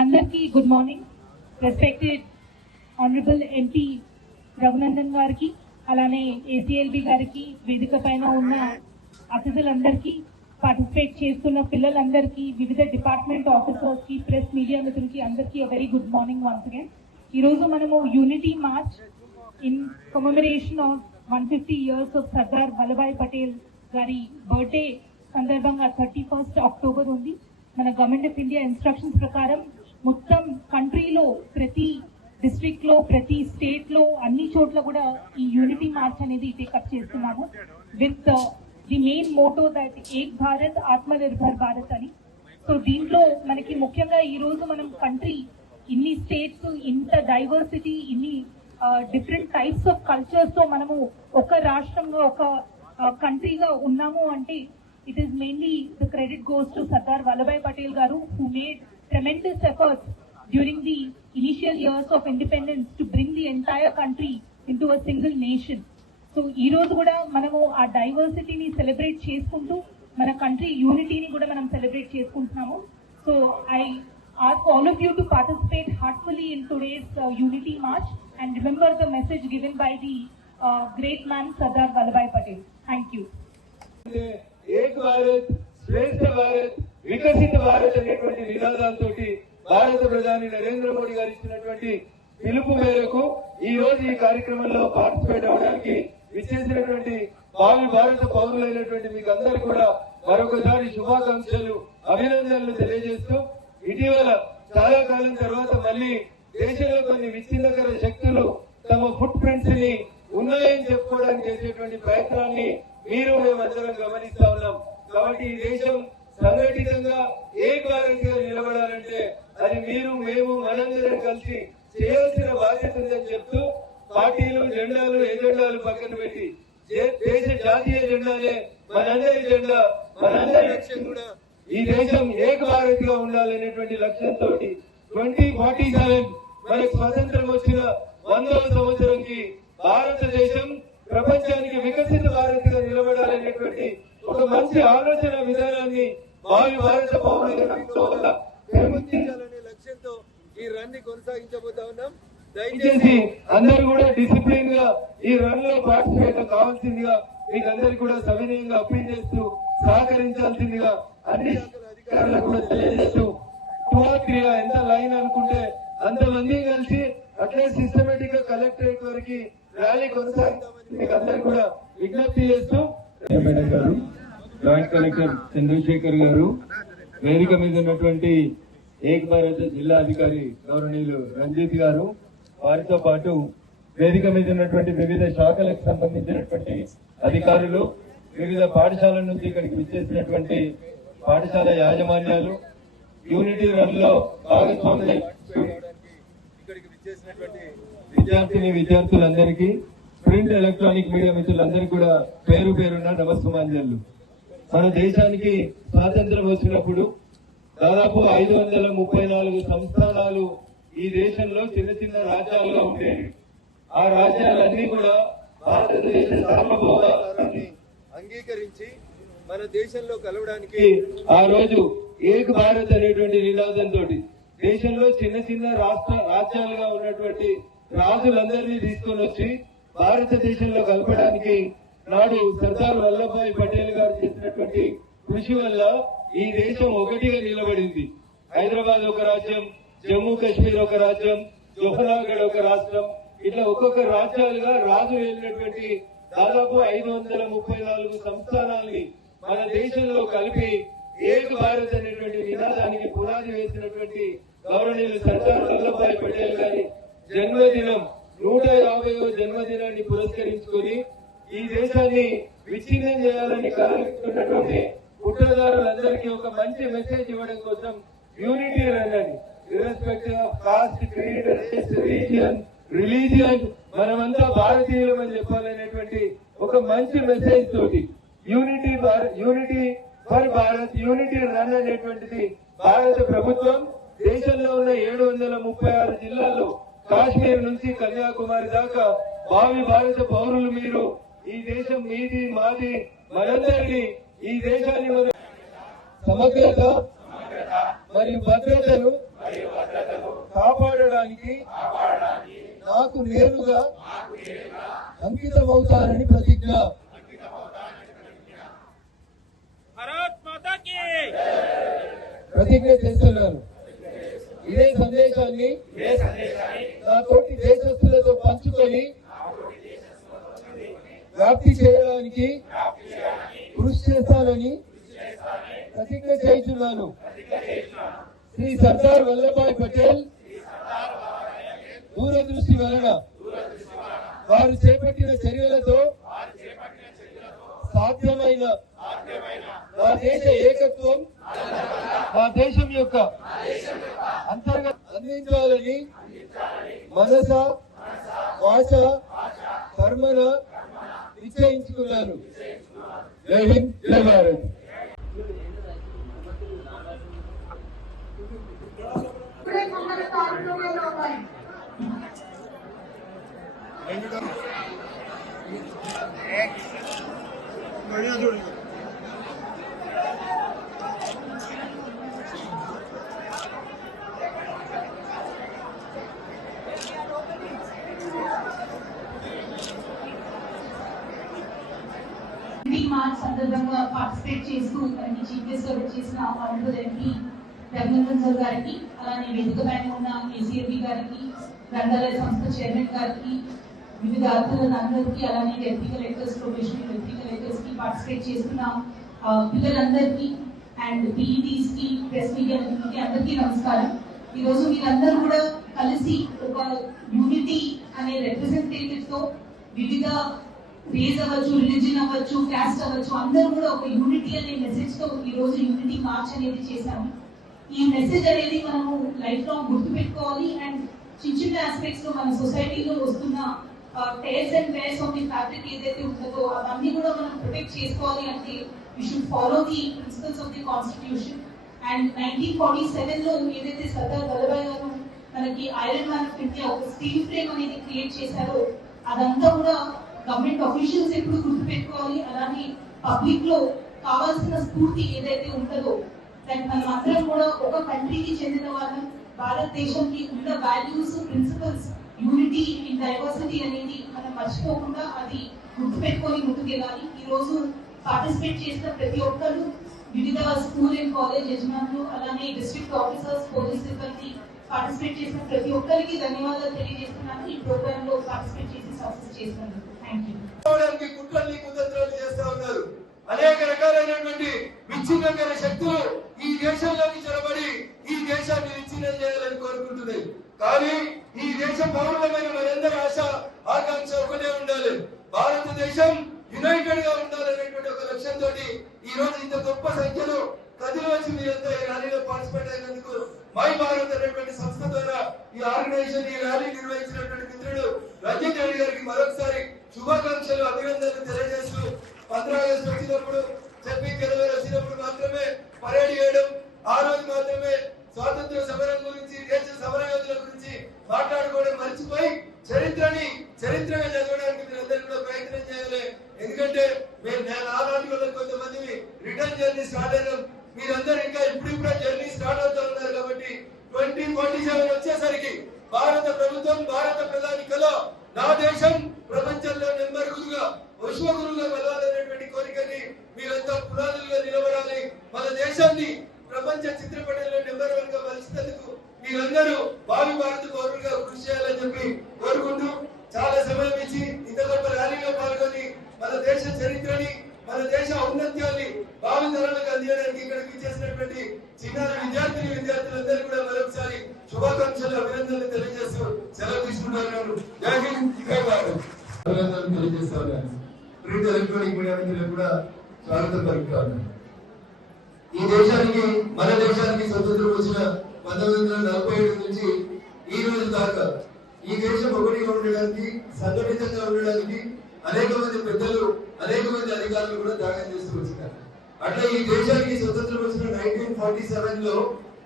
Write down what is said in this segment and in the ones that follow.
అందరికీ good morning. Respected honourable MP Raghunandan గారికి, అలానే ఏసీఎల్బీ గారికి, వేదిక పైన ఉన్న అతిథులందరికీ, పార్టిసిపేట్ చేస్తున్న పిల్లలందరికీ, వివిధ డిపార్ట్మెంట్ ఆఫీసర్స్ కి, ప్రెస్ మీడియా మిత్రులకి అందరికీ very good morning once again. ఈరోజు మనము unity March in commemoration of 150 years of Sardar Vallabhbhai Patel గారి బర్త్డే సందర్భంగా 31st అక్టోబర్ ఉంది. మన గవర్నమెంట్ ఆఫ్ ఇండియా ఇన్స్ట్రక్షన్స్ ప్రకారం మొత్తం కంట్రీలో ప్రతి డిస్ట్రిక్ట్ లో, ప్రతి స్టేట్ లో, అన్ని చోట్ల కూడా ఈ యూనిటీ మార్చ్ అనేది టేకప్ చేస్తున్నాము with the main motto that Ek Bharat Atmanirbhar Bharat అని. సో దీంట్లో మనకి ముఖ్యంగా ఈ రోజు మనం కంట్రీ ఇన్ని స్టేట్స్, ఇంత డైవర్సిటీ, ఇన్ని డిఫరెంట్ టైప్స్ ఆఫ్ కల్చర్స్ తో మనము ఒక రాష్ట్రంగా, ఒక కంట్రీగా ఉన్నాము అంటే it is mainly the credit goes to Sardar Vallabhbhai Patel garu, who made tremendous efforts during the initial years of independence to bring the entire country into a single nation. So ee roju kuda manamu aa diversity ni celebrate cheskuntu mana country unity ni kuda manam celebrate cheskuntunnamo. So I ask all of you to participate heartfully in today's unity march and remember the message given by the great man Sardar Vallabhbhai Patel. Thank you. ఏక్ భారత్ శ్రేష్ఠ భారత్ వికసిత భారత్ అనేటువంటి నినాదాలతో భారత ప్రధాని నరేంద్ర మోడీ గారు ఇచ్చినటువంటి పిలుపు మేరకు ఈ రోజు ఈ కార్యక్రమంలో పార్టిసిపేట్ అవడానికి విచ్చేసినటువంటి భావి భారత పౌరులైనటువంటి మీకు అందరూ కూడా మరొకసారి శుభాకాంక్షలు, అభినందనలు తెలియజేస్తూ, ఇటీవల చాలా కాలం తర్వాత మళ్ళీ దేశంలో కొన్ని విచ్ఛిన్నకర శక్తులు తమ ఫుట్ ప్రింట్స్ ని ఉన్నాయని చెప్పుకోవడానికి చేసేటువంటి ప్రయత్నాన్ని మీరు మేమందరం గమనిస్తా ఉన్నాం. కాబట్టి ఈ దేశం సంఘటితంగా ఏక్ భారత్ గా నిలబడాలంటే అది మీరు, మేము, మనందరం కలిసి చేయాల్సిన బాధ్యత ఉందని చెప్తూ, పార్టీలు, జెండాలు, ఎజెండాలు పక్కన పెట్టి దేశ జాతీయ జెండానే మనందరి జెండా, మనందరి లక్ష్యం కూడా ఈ దేశం ఏక్ భారత్ గా ఉండాలనేటువంటి లక్ష్యంతో 2047 మనకు స్వతంత్రం వచ్చిన 100వ సంవత్సరంకి భారతదేశం ప్రపంచానికి వికసిత భారత్ గా నిలబడాలనేటువంటి ఒక మంచి ఆలోచన విధానాన్ని భావి భారత పౌరుల పెంపొందించాలనే లక్ష్యంతో ఈ రన్ ని కొనసాగించబోతా ఉన్నాం. దయచేసి అందరూ కూడా డిసిప్లిన్ గా ఈ రన్ లో పార్టిసిపేట్ కావాల్సిందిగా మీకు అందరికీ కూడా సవినయంగా అప్పీల్ చేస్తూ సహకరించాల్సిందిగా అన్ని అధికారులకు కూడా తెలియజేస్తూ, 2 or 3 ఎంత లైన్ అనుకుంటే అంతమంది కలిసి అట్లే సిస్టమేటిక్ గా కలెక్టరేట్ వరకు ర్యాలీ కొనసాగిద్దామని మీకు అందరికీ కూడా విజ్ఞప్తి చేస్తూ, జాయింట్ కలెక్టర్ చంద్రశేఖర్ గారు, వేదిక మీద ఉన్నటువంటి ఏక్ భారత్ జిల్లా అధికారి గౌరవనీయులు రంజిత్ గారు, వారితో పాటు వేదిక మీద ఉన్నటువంటి వివిధ శాఖలకు సంబంధించినటువంటి అధికారులు, వివిధ పాఠశాలల నుంచి ఇక్కడికి విచ్చేసినటువంటి పాఠశాల యాజమాన్యాలు, యూనిటీ రన్ లో భాగస్వామ్యం ఇక్కడికి విచ్చేసినటువంటి విద్యార్థులందరికీ, ప్రింట్ ఎలక్ట్రానిక్ మీడియా మిత్రులందరికీ కూడా పేరు పేరున్న నమస్సుమాంజలు. మన దేశానికి స్వాతంత్రం వచ్చినప్పుడు దాదాపు 534 సంస్థానాలు ఈ దేశంలో చిన్న చిన్న రాజ్యాలుగా ఉండేవి. ఆ రాజ్యాలన్నీ కూడా భారతదేశ సార్వభౌమాన్ని అంగీకరించి మన దేశంలో కలవడానికి ఆ రోజు ఏక్ భారత్ అనేటువంటి నినాదంతో దేశంలో చిన్న చిన్న రాజ్యాలుగా ఉన్నటువంటి రాజులందరినీ తీసుకొని వచ్చి భారతదేశంలో కలపడానికి నాడు సర్దార్ వల్లభాయ్ పటేల్ గారు చేసినటువంటి కృషి వల్ల ఈ దేశం ఒకటిగా నిలబడింది. హైదరాబాద్ ఒక రాజ్యం, జమ్మూ కాశ్మీర్ ఒక రాజ్యం, జోహనాగఢ్ ఒక రాష్ట్రం, ఇట్లా ఒక్కొక్క రాజ్యాలుగా రాజు వెళ్ళినటువంటి దాదాపు 534 సంస్థానాల్ని మన దేశంలో కలిపి ఏక్ భారత్ అనేటువంటి నినాదానికి పునాది వేసినటువంటి గౌరవనీయులు సర్దార్ వల్లభాయ్ పటేల్ గారి జన్మదినం 150వ జన్మదినాన్ని పురస్కరించుకొని ఈ దేశాన్ని విచ్ఛిన్నం చేయాలని కలలుతున్నటువంటి కుట్రదారులందరికీ ఒక మంచి మెసేజ్ ఇవ్వడం కోసం యూనిటీ రన్ అని irrespective of caste, creed, race, religion మనమంతా భారతీయులం అని చెప్పాలనేటువంటి ఒక మంచి మెసేజ్ తోటి unity for Bharat, unity run అనేటువంటిది భారత ప్రభుత్వం దేశంలో ఉన్న 736 జిల్లాల్లో కాశ్మీర్ నుంచి కన్యాకుమారి దాకా భావి భారత పౌరులు మీరు, ఈ దేశం మీది మాది మనందరిది, ఈ దేశాన్ని సమగ్రత మరియు భద్రతను కాపాడడానికి నాకు నేరుగా అంకితమవుతానని ప్రతిజ్ఞ. ప్రతిజ్ఞ చేస్తున్నాను. ఇదే సందేశాన్ని నా తోటి దేశస్తులతో పంచుకొని వ్యాప్తి చేయడానికి కృషి చేస్తానని ప్రతిజ్ఞ చేస్తున్నాను. శ్రీ సర్దార్ వల్లభాయ్ పటేల్ దూరదృష్టి వలన వారు చేపట్టిన చర్యలతో సాధ్యమైన మా దేశ ఏకత్వం, మా దేశం యొక్క అంతర్గత అందించాలని మనస వాచ కర్మన నిశ్చయించుకున్నాను. జై హింద్, జై భారత్. మార్చ్ సందర్భంగా పార్టిసిపేట్ చేస్తూ మనకి చీఫ్ గెస్ట్ గా చేసిన ఆనరబుల్ ఎంపీ రఘునందన్ సార్ గారికి, అలానే వేదిక పైన ఉన్న ఏసీఎల్బీ గారికి, గ్రంథాలయ సంస్థ చైర్మన్ గారికి, వివిధ అధికారులందరికీ, అలానే deputy collectors, professional deputy collectors కి, పార్టిసిపేట్ చేస్తున్న పిల్లలందరికీ అండ్ పీఈటీస్ కి, ప్రెస్ మీడియా అందరికీ నమస్కారం. ఈ రోజు మీరందరూ కూడా కలిసి ఒక యూనిటీ అనే రిప్రజెంటేటివ్ తో వివిధ రేజ్ అవ్వచ్చు, రిలీజియన్ అవ్వచ్చు, క్యాస్ట్ అవ్వచ్చు, అందరూ కూడా ఒక యూనిటీ అనే మెసేజ్ తో ఈ రోజు యూనిటీ మార్చ్ అనేది చేశాము. ఈ మెసేజ్ అనేది మనము లైఫ్ లాంగ్ గుర్తుపెట్టుకోవాలి అండ్ చిన్న చిన్న ఆస్పెక్ట్స్ లో మన సొసైటీలో వస్తున్న tears and wears of the fabric ఏదైతే ఉంటుందో అవన్నీ కూడా మనం ప్రొటెక్ట్ చేసుకోవాలి అంటే we should follow the principles of the constitution. And 1947 లో ఏదైతే సర్దార్ వల్లభాయ్ గారు మనకి ఐరన్ మ్యాన్ ఆఫ్ ఇండియా ఒక స్టీల్ ఫ్రేమ్ అనేది క్రియేట్ చేశారో అదంతా కూడా గవర్నమెంట్ ఆఫీషియల్స్ ఎప్పుడు గుర్తుపెట్టుకోవాలి. అలానే పబ్లిక్ లో కావాల్సిన స్ఫూర్తి ఏదైతే ఉంటుందో దాన్ని మనం అందరం కూడా ఒక కంట్రీకి చెందిన వాళ్ళం, భారతదేశానికి ఉన్న values, principles, unity in diversity అనేది మనం మర్చిపోకుండా అది గుర్తుపెట్టుకొని ముందుకెళ్ళాలి. ఈ రోజు పార్టిసిపేట్ చేసిన ప్రతి ఒక్కరు, వివిధ స్కూల్ అండ్ కాలేజ్ యజమానులు, అలానే డిస్ట్రిక్ట్ ఆఫీసర్స్, పోలీస్ సిబ్బంది పార్టిసిపేట్ చేసిన ప్రతి ఒక్కరికి ధన్యవాదాలు తెలియజేస్తున్నాను. ఈ ప్రోగ్రామ్ లో పార్టిసిపేట్ చేసి సక్సెస్ చేసినందుకు థ్యాంక్ యూ. కుట్రల్ని కుతంత్రాలు చేస్తా ఉన్నారు. అనేక రకాలైనటువంటి విచ్ఛిన్నకర శక్తులు ఈ దేశంలోకి చొరబడి ఈ దేశాన్ని విచ్ఛిన్నం చేయాలని కోరుకుంటున్నాయి. కానీ ఈ దేశ పౌరులమైన మనందరి ఆశ, ఆకాంక్ష ఒకటే ఉండాలి. భారతదేశం యునైటెడ్ గా ఉండాలనేటువంటి ఒక లక్ష్యంతో ఈ రోజు ఇంత గొప్ప సంఖ్యలో కదిలి వచ్చి మీరంతా ఈ ర్యాలీలో పార్టిసిపేట్ అయినందుకు మై భారత్ అనేటువంటి సంస్థ ద్వారా ఈ ఆర్గనైజేషన్, ఈ ర్యాలీ నిర్వహించినటువంటి మిత్రుడు రంజిత్ రెడ్డి గారికి మరొకసారి శుభాకాంక్షలు, అభినందనలు తెలియజేస్తూ 15 ఆగస్టు వచ్చినప్పుడు, చెప్పి గెలవలు వచ్చినప్పుడు మాత్రమే పరేడ్ చేయడం, ఆ రోజు మాత్రమే స్వాతంత్ర సమరం గురించి, దేశ సమరయోధుల గురించి మాట్లాడుకోవడం మర్చిపోయి చరిత్రగా చదవడానికి మీరందరూ కూడా ప్రయత్నం చేయాలి. ఎందుకంటే నాలాంటి వాళ్ళకి కొంతమంది రిటర్న్ జర్నీ స్టార్ట్ అయినాం, మీరందరూ ఇంకా ఇప్పుడిప్పుడే జర్నీ స్టార్ట్ అవుతూ ఉన్నారు. కాబట్టి 2047 వచ్చేసరికి భారత ప్రభుత్వం, భారత ప్రధాని కళ నా దేశం ప్రపంచంలో నెంబర్ గురుగా, విశ్వగురువుగా వెళ్ళాలనేటువంటి కోరికని మీరంతా పునాదులుగా నిలబడాలి. మన దేశాన్ని ప్రపంచ చిత్రపటంలో నెంబర్ 1 గా మలిచినందుకు మీరందరూ భావి భారత పౌరులుగా కృషి చేయాలని చెప్పి కోరుకుంటూ, చాలా సమయం ఇచ్చి ఇంత గొప్ప ర్యాలీలో పాల్గొని మన దేశ చరిత్రని, మన దేశ ఔన్నత్యాన్ని భావి తరాలకు అందించడానికి ఇక్కడికి చేసినటువంటి చిన్నారి విద్యార్థులందరూ కూడా మరొకసారి శుభాకాంక్షలు, అభినందనలు తెలియజేస్తూ సెలవు కోరుకుంటున్నాను. జై హింద్, జై భారత్. తెలియజేస్తాను. ప్రింట్ ఎలక్ట్రానిక్ మీడియా మిత్రులకు కూడా స్వాగతం పలుకుతాను. ఈ దేశానికి, మన దేశానికి స్వతంత్రం వచ్చిన 1947 నుంచి ఈ రోజు దాకా ఈ దేశం ఒకటిగా ఉండడానికి, సంఘటితంగా ఉండడానికి అనేక మంది పెద్దలు, అనేక మంది అధికారులు కూడా త్యాగం చేస్తూ వచ్చినారు. అట్లా ఈ దేశానికి స్వతంత్రం వచ్చిన 1947 లో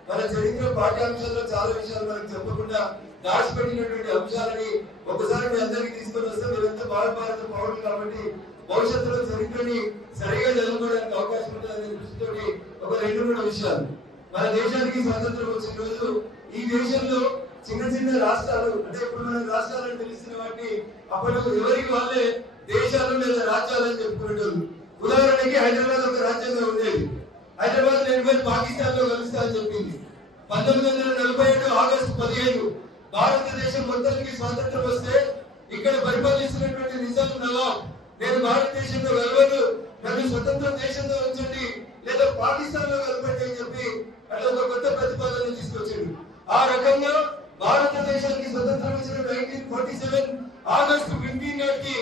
మన చరిత్ర పాఠ్యాంశాల్లో చాలా విషయాలు మనకు చెప్పకుండా దాచిపెట్టినటువంటి అంశాలని ఒకసారి మీ అందరికీ తీసుకొని వస్తే మీరంతా భారత పౌరులు కాబట్టి భవిష్యత్తులో చరిత్రని సరిగా చదువుకోవడానికి అవకాశం ఉంటుందనే దృష్టితో ఒక 2-3 విషయాలు. మన దేశానికి స్వాతంత్రం వచ్చిన రోజు ఈ దేశంలో చిన్న చిన్న రాష్ట్రాలు, అంటే ఇప్పుడు మనం రాష్ట్రాలను పిలుస్తున్న వాటిని అప్పుడు ఎవరికి వాళ్ళే దేశాలు లేదా రాజ్యాలు అని చెప్పుకునేటోళ్ళు. ఉదాహరణకి హైదరాబాద్ ఒక రాజ్యంగా ఉండేది. హైదరాబాద్ నేను పాకిస్తాన్ లో కలుస్తా అని చెప్పింది. 1947 ఆగస్టు 15 భారతదేశం మొత్తానికి స్వాతంత్రం వస్తే ఇక్కడ పరిపాలిస్తున్నటువంటి నిజాం నవాబ్ నేను భారతదేశంలో కలవను, నన్ను స్వతంత్ర దేశంలో ఉంచండి లేదా పాకిస్తాన్ లో కలపండి అని చెప్పి అట్లా ఒక కొత్త ప్రతిపాదన తీసుకొచ్చాడు. ఆ రకంగా భారతదేశానికి స్వతంత్రం వచ్చిన 1947 ఆగస్టు 15 నాటికి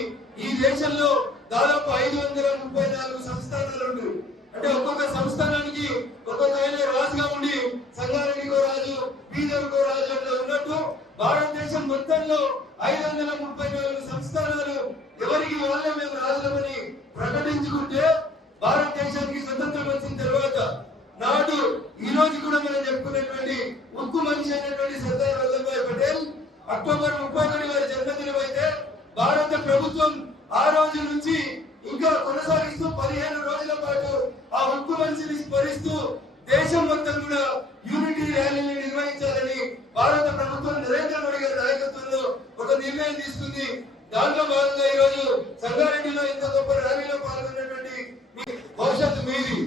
ఈ దేశంలో దాదాపు 534 సంస్థానాలు ఉన్నాయి. అంటే ఒక్కొక్క సంస్థానానికి ఒక్కొక్క ఆయన రాజుగా ఉండి సంగారెడ్డికో రాజు, బీదర్కో రాజు అట్లా ఉన్నట్టు భారతదేశం మొత్తంలో 534 సంస్థానాలు ఎవరికి వాళ్ళే మేము రాజులమని ప్రకటించుకుంటే భారతదేశానికి స్వతంత్రం వచ్చిన తర్వాత నాడు ఈ రోజు కూడా మనం చెప్పుకునేటువంటి ఉక్కు మనిషి అయినటువంటి సర్దార్ వల్లభాయ్ పటేల్ అక్టోబర్ 31 వారి జన్మదినం అయితే భారత ప్రభుత్వం ఆ రోజు నుంచి ఇంకా కొనసాగిస్తూ 15 రోజుల పాటు ఆ ఉక్కు మనిషిని స్మరిస్తూ దేశం మొత్తం కూడా యూనిటీ ర్యాలీని నిర్వహించాలని భారత ప్రభుత్వం నరేంద్ర మోడీ గారి నాయకత్వంలో ఒక నిర్ణయం తీసుకుంది. దాంట్లో భాగంగా ఈ రోజు సంగారెడ్డిలో ఇంత గొప్ప ర్యాలీలో పాల్గొన్నటువంటి భవిష్యత్తు మీది.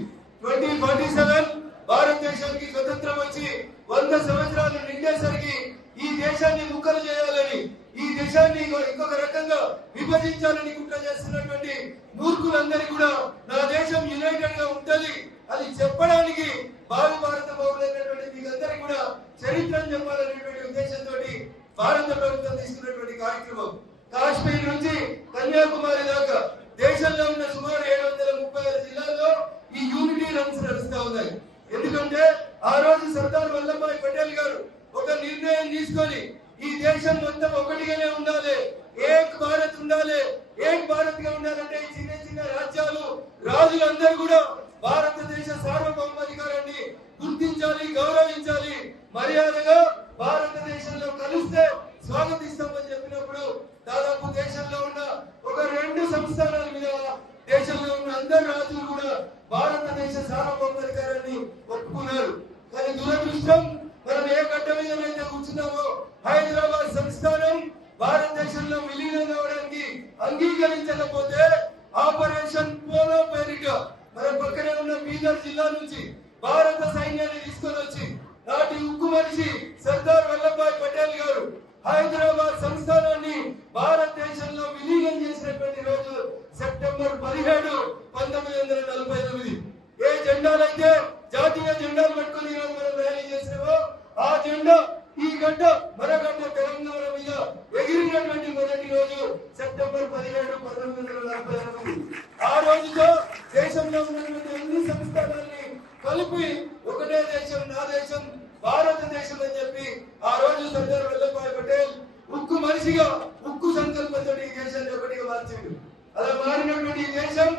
2047 భారతదేశానికి స్వతంత్రం వచ్చి 100 సంవత్సరాలు నిండేసరికి ఈ దేశాన్ని ముక్కలు చేయాలని, ఈ దేశాన్ని ఇంకొక రకంగా విభజించాలని కుట్ర చేస్తున్నటువంటి మూర్ఖులందరికీ కూడా నా దేశం యునైటెడ్ గా ఉంటది అది చెప్పడానికి భావి భారత పౌరులైనటువంటి మీకందరికీ కూడా చరిత్రను చెప్పాలనేటువంటి ఉద్దేశంతో భారత ప్రభుత్వం తీసుకున్నటువంటి కార్యక్రమం. కాశ్మీర్ నుంచి కన్యాకుమారి దాకా దేశంలో ఉన్న సుమారు 736 జిల్లాల్లో ఈ యూనిటీ రన్స్ నడుస్తా ఉన్నాయి. ఎందుకంటే ఆ రోజు సర్దార్ వల్లభాయ్ పటేల్ గారు ఒక నిర్ణయం తీసుకొని ఈ దేశం మొత్తం ఒకటిగానే ఉండాలి, ఏక్ భారత్ ఉండాలి. ఏక్ భారత్ గా ఉండాలంటే ఈ చిన్న చిన్న రాజ్యాలు, రాజులందరూ కూడా భారతదేశ సార్వభౌమాధికారాన్ని గుర్తించాలి, గౌరవించాలి, మర్యాదగా భారతదేశంలో కలిస్తే స్వాగతిస్తామని చెప్పినప్పుడు దాదాపు దేశంలో ఉన్న ఒక 2 సంస్థానాల మీద దేశంలో ఉన్న అందరు రాజులు కూడా భారతదేశ సార్వభౌమాధికారాన్ని ఒప్పుకున్నారు. కానీ దురదృష్టం, మనం ఏ గడ్డ మీద అయితే కూర్చున్నామో హైదరాబాద్ సంస్థానం భారతదేశంలో విలీనం కావడానికి అంగీకరించకపోతే ఆపరేషన్ పోలో పేరిట మన పక్కనే ఉన్న బీదర్ జిల్లా నుంచి భారత సైన్యాన్ని తీసుకొని వచ్చి నాటి ఉక్కు మనిషి సర్దార్ వల్లభాయ్ పటేల్ గారు హైదరాబాద్ సంస్థానాన్ని భారతదేశంలో విలీనం చేసినటువంటి రోజు సెప్టెంబర్ 17, 1949. ఏ జెండాలైతే జాతీయ జెండాలు పట్టుకుని మనం ర్యాలీ చేసినామో ఆ జెండా ఈ గడ్డ మన గడ్డ తెలంగాణ మీద ఎగిరినటువంటి మొదటి రోజు సెప్టెంబర్ 17, 1949. ఆ రోజుతో దేశంలో ఉన్నటువంటి అన్ని సంస్థానాన్ని కలిపి ఒకటే దేశం, నా దేశం భారతదేశం అని చెప్పి ఆ రోజు సర్దార్ వల్లభాయ్ పటేల్ ఉక్కు మనిషిగా, ఉక్కు సంకల్పంతో ఈ దేశాన్ని ఒకటిగా మార్చాడు. అలా మారినటువంటి ఈ దేశం